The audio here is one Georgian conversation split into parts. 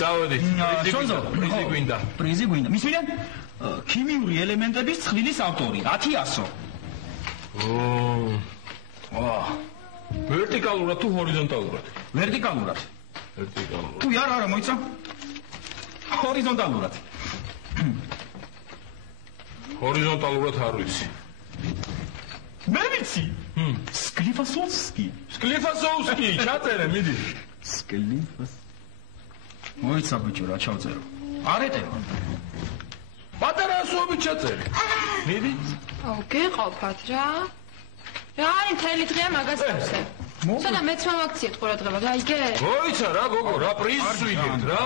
წავედით. პრიზი გვინდა. პრიზი გვინდა. მისმიდან ქიმიური ელემენტების ცხრილის ავტორი 1000. ვერტიკალურად თუ ჰორიზონტალურად? ვერტიკალურად. თუ არა მოიცა? ჰორიზონტალურად. ჰორიზონტალურად არ ვიცი. მე ვიცი. სკლიფასოვსკი, ჩაწერე, მიდი. სკლიფას. მოიცა ბიჭო, რა ჩავწერო? არ ეტევა. პატარა ასოებით ჩაწერე. მიდი. გეყოფათ რა. რა არის მთელი დღე მაგას გავსე. სადა მეც მომაქციეთ ყურადღება, გაიგე? მოიცა რა გოგო, რა პრიზს ვიგებთ რა?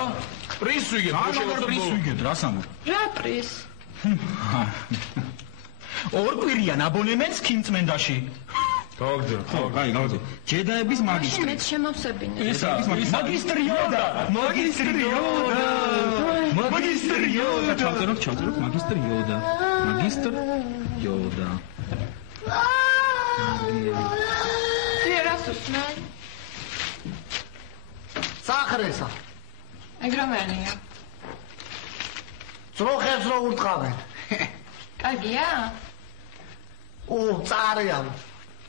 პრიზს ვიგებთ, პრიზს ვიგებთ, რა სამურ? რა პრიზ? ორკვირიან აბონემენტს ქიმწმენდაში. გავაგზავნე. გავაგზავნე. ჯედაების მაგისტრი. მეც შემოვსებინე. მაგისტრი იოდა. ჩავწეროთ მაგისტრი იოდა. რასუსმე? სახრესა. ეგრომენია. ძროხებს რო ურტყავენ. კარგია? წარიან.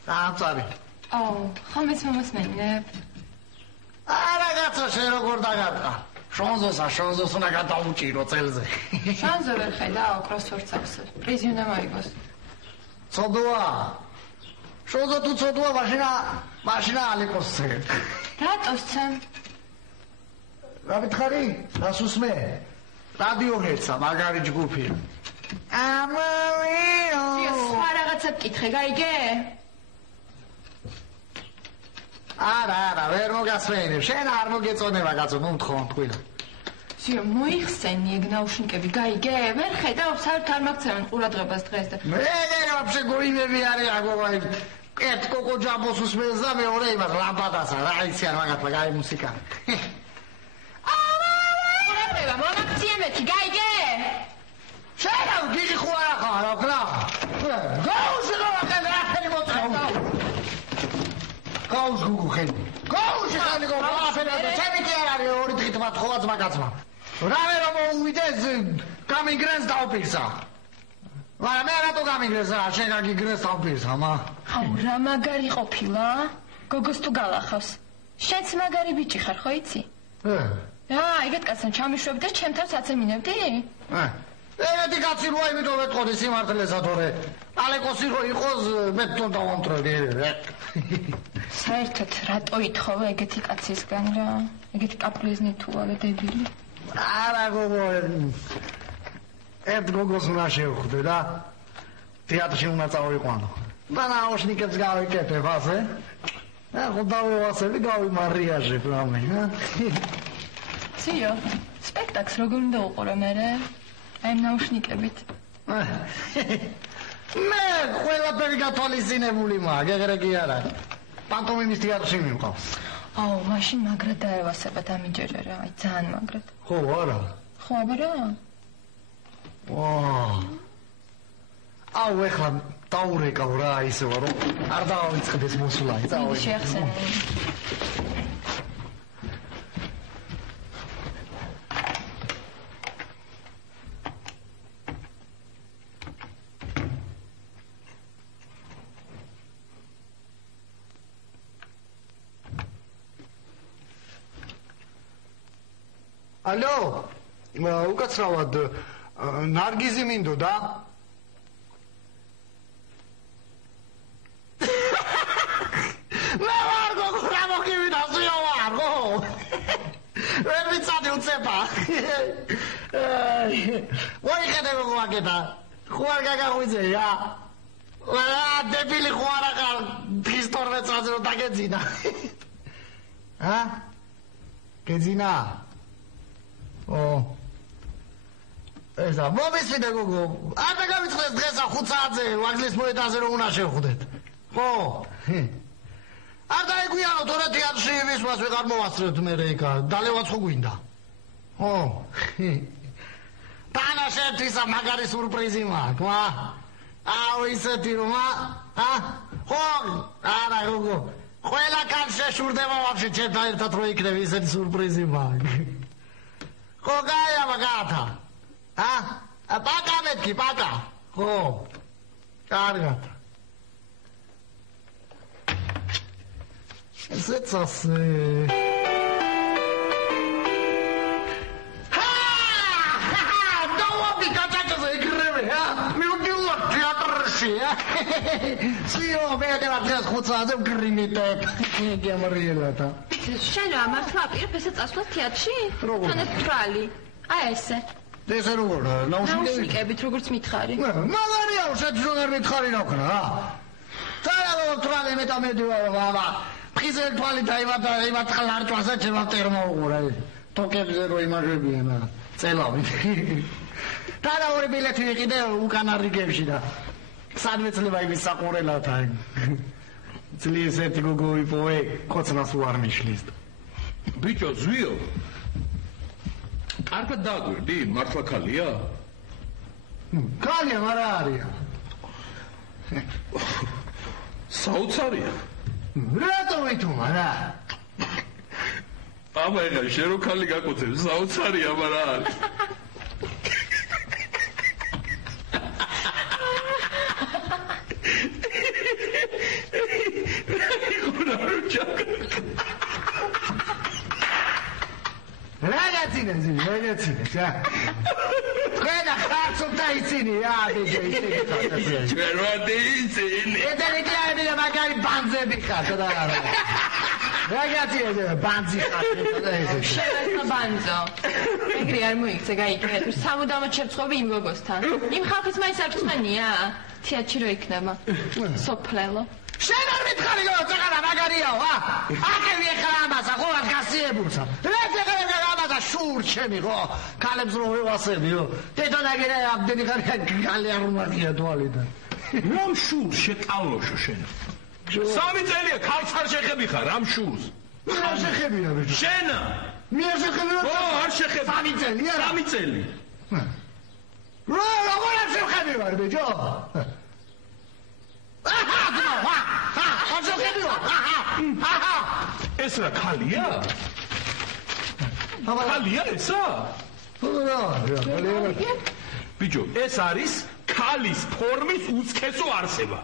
წარი. ხომეც მომასმენებ. არაგაცა შენ როგორ დაგარტყა. შონზოს უნდა გადაუჭირო წელზე. შონზო ვერ ხედავ კროსვორდს. პრიზი უნდა მოიგოს. ცოდვა. შონზო თუ ცოდვა მაშინა ალიკოსცე. რატოსცემ? რა მითხარი? რასუსმე? რადიო ღეცა, მაგარი ჯგუფია. სხვა რაღაცა გკითხე, გაიგე? არა, ვერ მოგასმენებ. შენ არ მოგეწონება კაცო, ნუ მთხო, თქვინა. სიო, მოიხსენი ეგ ნაუშნიკები, გაიგე? ვერ ხედავ, საერთოდ არ მაგცემენ ყურადღებას დღეს და მე ვაფშე გოინები არის აგოვა. ერთ კოკო ჯაბოს უსმენს და მეორე იმას ლამპადასა, რა იციან მაგათმა, გაი მუსიკა. ყურადღება, მომაქციემეთი, გაიგე? შენ გიგი ხო არა ხარ, რა? გაუშვი რა ხელი მოწევ. გაუშვი გუგუ ხელი. გაუშვი ხელი გო,აფერა და ჩემი კი არ არის ორი დღით მათ ხოვაც მაგაცმა. რა მე რომ მოვიდეს გამიგრენს დავპირსა. მაგრამ მე რატო გამიგრენს რა, შენ გაგიგრენს დავპირსა, მა? რა მაგარი ყოფილა? გოგოს თუ გალახავს. შენც მაგარი ბიჭი ხარ, ხო იცი? ეგეთ კაცთან ჩამიშვები და ჩემ თავს აცემინებდი? ეგეთი კაცი როა იმიტომ ვეთყოდი სიმართლესა თორე. ალეკოსი რო იყოს მე თვითონ დავამტრევდი. საერთოდ რატო ითხოვე ეგეთი კაცისგან რა? ეგეთი კაპრიზნი თუ არა დებილი? არა გოგო. ერთ გოგოს უნდა შევხვდე და თეატრში უნდა წავიყვანო. და ნაუშნიკებს გავიკეთებ ასე. ხო დავევასები, გავიმარიაჟებ რამე. სიო, სპექტაკლს როგორ უნდა უყურო მერე? აი ნაუშნიკებით. მე ყველაფერი გათვალისწინებული მაქვს, ეგრე კი არა. პანტომიმის თეატრში მივყავს. მაშინ მაგრად დაევასება დამიჯერე რა, აი ძალიან მაგრად. ხო, არა. ხო, აბარა? ეხლა დაურეკავ რა ისევა რომ არ დავიწყდეს მოსვლა, წავედი. მიდი შეახსენე. ალო, უკაცრავად ნარგიზი მინდოდა? მე ვარ გოგო, რა მოგივიდა სიო ვარ, ხო? ვერ ვიცადი უცეპა. მოიხედე გოგო აკეთა, ხო არ გაგაღვიძე რა? დებილი ხო არა ხარ, დღის 12 წელს რომ დაგეძინა. გეძინა? ესა მომისვიდე გოგო, არ დაგავიწყდეს დღესა 5 საათზე ვაგზლის მოედანზე რომ უნდა შევხვდეთ. ხო? არ დაეგვიანო თორე თეატრში იმისვას ვეღარ მოვასწრებთ მე რეკა, დალევაც ხო გვინდა. ხო? თანაშემთხვევისა მაგარი სურპრიზი მაქვს, ისეთი რომ ხო? არა გოგო, ყველა კაც შეშურდება ვაფშე ჩემთან ერთად რო იქნები ისეთი სურპრიზი მაქვს. ხო, გაია მაგათა. პაკა მეთქი, პაკა. ხო. კარგად. ესეც ასე. Sio, vede la tua scusa, un grinete. Che amorielata. შენ რა მართლა პირფესე წასვლა თეატრში? თანაც თრალი. ესე. ეს როგორ ნაუშნიკებით როგორც მითხარი. მაგარია, შეძრუნერ მითხარი რა ქნა. თალა თრალი მეტამედია ბაბა. პრიზელ თვალი დაიბადა, იმათ ხლარჭვასა ჩემო ტერმოუღურა. თოკებზე რო იმაჟებიან რა. წელავი. თალა ორი ბილეთი ვიყიდე უკან არიგებში და სადმეცლება იმის საყურელად აი. ძლიერს ერთი გოგო იპოვე, კოცნას უარ მიშლის. ბიჭო, ზვიო. კარგად დაგვირდი, მართლა ქალია? ქალია, არა არია. საოცარია. რატო ვითუმა რა? აბა ეხლა შენ რო ქალი გაკოცებს, საოცარია, მაგრამ არ არის. Ragazzi, ja. Quella cazzo dai sini, e delle chiavi magari banze piccato da. Ragazzi, banzi შევეცნა ბანძო. ეგრე არ მოიქცე გაიქეთ. სამუდამოდ შეწყობი იმ გოგოსთან. იმ ხალხის მაინც არ გწმენია? თეატრში რო იქნება. სოფლელო. შენ არ მითხარი რომ წაღარა მაგარიაო, აკევი ეხლა ამასა, ხო არ გასიებულსა. რა ამასა შურ ჩემი, ხო? ქალებს რო ვევასებიო. დედონაგერე აბდენი ხალი არ უმაგია თვალიდან. რომ შურ შეტალოშო შენ. 3 წელია ქალს არ შეხები ხარ ამ შურს. არ შეხებია ბიჭო. შენა. მე არ შეხებია. ო, არ შეხები. 3 წელია. 3 წელი. როგორ არ შეხები ვარ ბიჭო? ეს რა ქალია? ქალია ესა? ბიჭო, ეს არის ქალის ფორმის უცხესო არსება.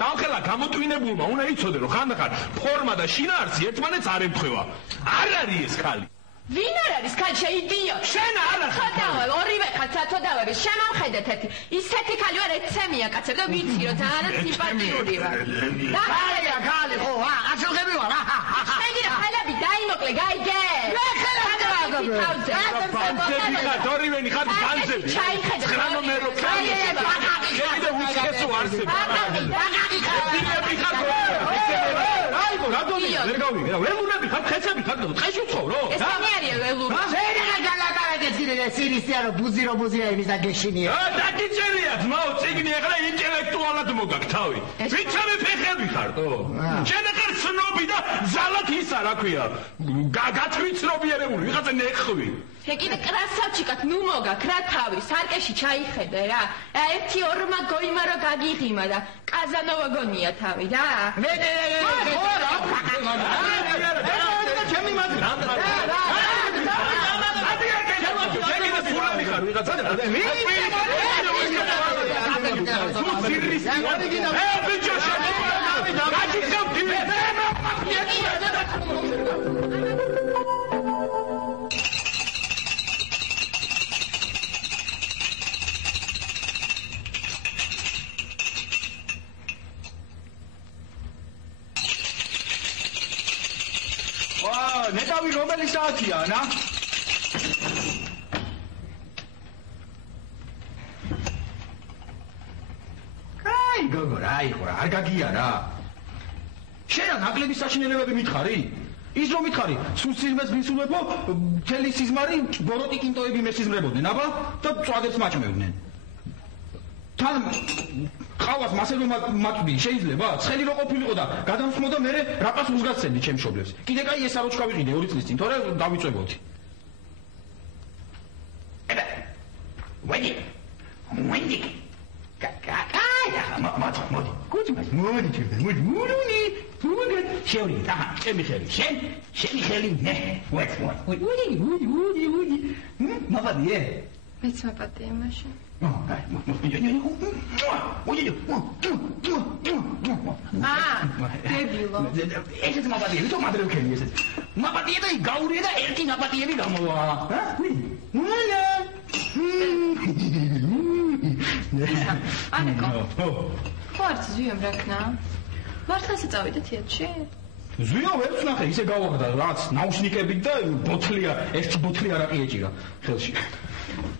დამხელა გამოტვინებულმა უნდა იცოდე რომ ხანდახან ფორმა და შინაარსი ერთმანეთს არ ემთხვევა. არ არის ეს ქალი. ვინ არ არის ქალი შეიდიოტი? შენ არ ახ. ხოდავე, ორივე ხალხ სათოდავები, შემომხედეთ ერთი. ისეთი ქალი ვარ, ეცემია კაცებს და ვიცი რომ ძალიან სიმპათიური ვარ. ქალია, ქალი, ხო, აშოღები ვარ. შეგირა ხალები დაიმოკლე, გაიგე. რა ხალები ბანძები ხართ, ორივენი ხართ ბანძები. ცხრა ნომერო ქალია. შევიდე უცხესო არსება. დინები ხართ. აიგო, რატომია? ვერ გავიგე. ველურები ხართ, ხეცები ხართ, ტყეში ვცხოვრო? ეს მე არია ველური. შეიძლება გალაპარაკეთ კიდე სირისია რომ ბუზირა იმის და გეშინია. დაგიწერია ძმაო, წიგნი ახლა ინტელექტუალად მოგაქვს თავი. ვიცამე ფეხები ხარტო. შენ ახლა სნობი და ზალათ ისა რა ქვია. გათვიცნობიერებული ვიღაცა ნეხვი. შე კიდე კრასავჩიკად ნუ მოგაქ რა თავი, სარკეში ჩაიხედე რა. ერთი ორმა გოიმა რო გაგიღიმა და კაზანოვა გონია თავი რა. ნეტავი რომელი საათია ანა? აი გოგო რა იყო რა არ გაგია რა. შენ რა ნაკლების საშინელებები მითხარი? ის რომ მითხარი, სუსიზმეს ვისულებო, მთელი სიზმარი ბოროტი კინტოები მესიზმრებოდნენ, აბა და წვადებს მაჭმევდნენ. თან ყავას მასე რომ მატვი შეიძლება? ცხელი რო ყოფილიყო და გადამსხმოდა მე რაპას უსგაცენდი ჩემ მშობლებს. კიდე კაი ეს აროჩკა ვიყიდე 2 წლის წინ, თორე დავიწვევოდი. ება. ვენდი. კაკა. მოდი. გუჯმას, მოდი. მოგეთ შევრიგეთ აჰა ჩემი ხელი შენი ხელი ნე უი მაბადიე მეც მაპატია მაშინ დებილო ესეც მაბადიე ვიტო მადრევ ხელი ესეც მაბადიე და გაურია და ერთი ნაპატიები გამოვა ანეკო ხო არც ზვიომ რაკნა მართლაც წავიდა თეატრში ზვიო ვერც ნახე ისე გავახდა რაღაც ნაუშნიკებით და ბოთლია ერთი ბოთლი არაყი ეჭირა ხელში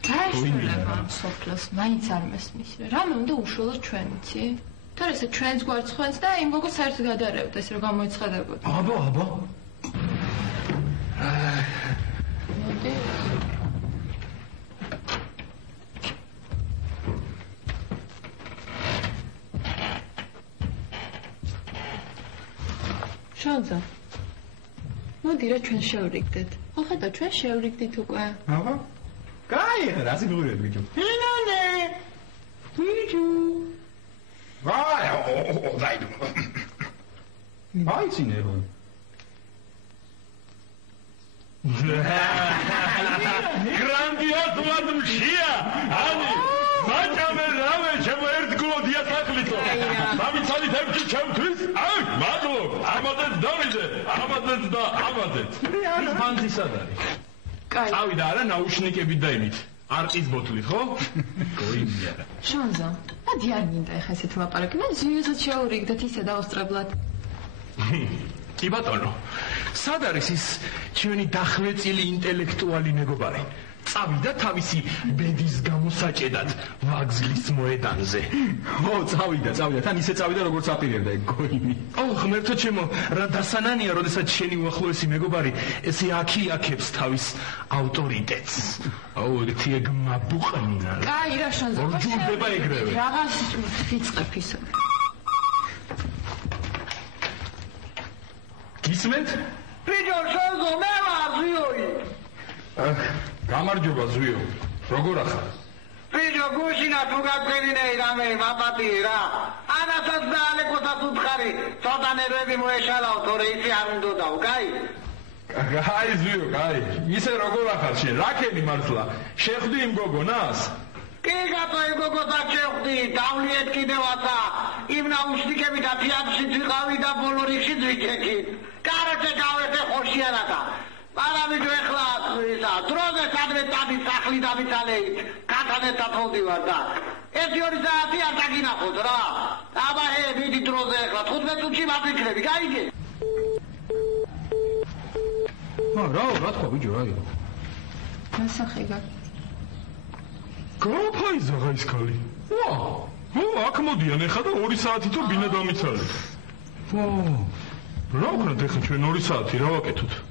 დაიშურება სოფლოს მაინც არ მესმის რამე უნდა უშუალოდ ჩვენ იცი თორე ესე ჩვენს გვარც ხვენს და იმ გოგოს საერთოდ გადაარევდა ესე რომ გამოიცხადებოდა აბა მოდი შანზა მოდი რა ჩვენ შევრიგდეთ ხო ხედავ ჩვენ შევრიგდით უკვე აბა კაი რასი გულები ბიჭო ინანე ბიჭო ვაი დაიდო მაიცინერო გრანდიოზულად მშია ანი მაჭამე რავე ჩემო ერთ გულო დიასახლითო სამიცალი თემში ჩემთვის აი მადლობ ამადეთ დავიდე ამადეთ და ამადეთ ის ბანძი სად არის კაი წავიდა არა ნაუშნიკებით და იმით არყის ბოთლით ხო გოიმია შანზა ადი არ მინდა ეხა ესეთ ლაპარაკი მე ზიუზად შევრიგდეთ ისე დაუსწრებლად კი ბატონო სად არის ის ჩვენი დახვეწილი ინტელექტუალი მეგობარი წავიდა თავისი ბედის გამოსაჭედად ვაგზლის მოედანზე ო წავიდა თან ისე წავიდა როგორც აპირებდა ეგ გოიმი ღმერთო ჩემო რა დასანანია როდესაც შენი უახლოესი მეგობარი ესე აქიაქებს თავის ავტორიტეტს აუ ერთი ეგ მაბუყნინა კაი რა შანზა ორჯულდება ეგრევე რაღაც ფიწყებ ისო გისმენთ ბიჭო შენგო მე ვარ ზიოი გამარჯობა ზვიო როგორ ახარ ბიჭო გუშინა თუ გაგგვირინე რამე მაპატიე რა ანასაც და ალეკოსაც უთხარი ცოტა ნერვები მოეშალავ თორე ისი არ უნდოდაო კაი კაი ზვიო კაი ისე როგორ ახარ შენ რაკენი მართლა შეხვდი იმ გოგონას კი გატო იმ გოგოსაც შეხვდი დავლიეთ კიდევაცა იმ ნაუშნიკებით თეატრში ვიყავი და ბოლო რიგში ვიქექი კაროჩე გავეთე ხოშიანათა არავითო ეხლა ისა დროზე სადმე წადი სახლი დავიცალეთ კათანეთად მოვდივარ და 1-2 საათი არ დაგინახოთ რა აბა მიდი დროზე ეხლა 15 წუთში მაფიქრები გაიგე რა თქვა ბიჭო რა იყო მასახება გაფაიზა ის ქალი ვა აქ მოდიან ეხლა და 2 საათი თუ ბინა დამიცალეთ რა ვქნათ ეხლა ჩვენ 2 საათი რა ვაკეთოთ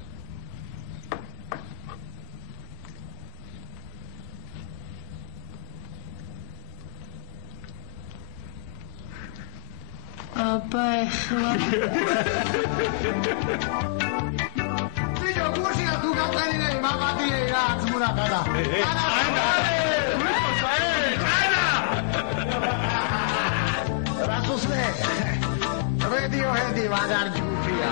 აბა ეხლა ბიჭო გუშინა თუ გაგყენინე მაპატიე რა ძმურადა და რასოსლე რედიოჰედი ვაგარ ჯუპია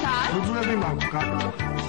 სად? უძულები მაქვს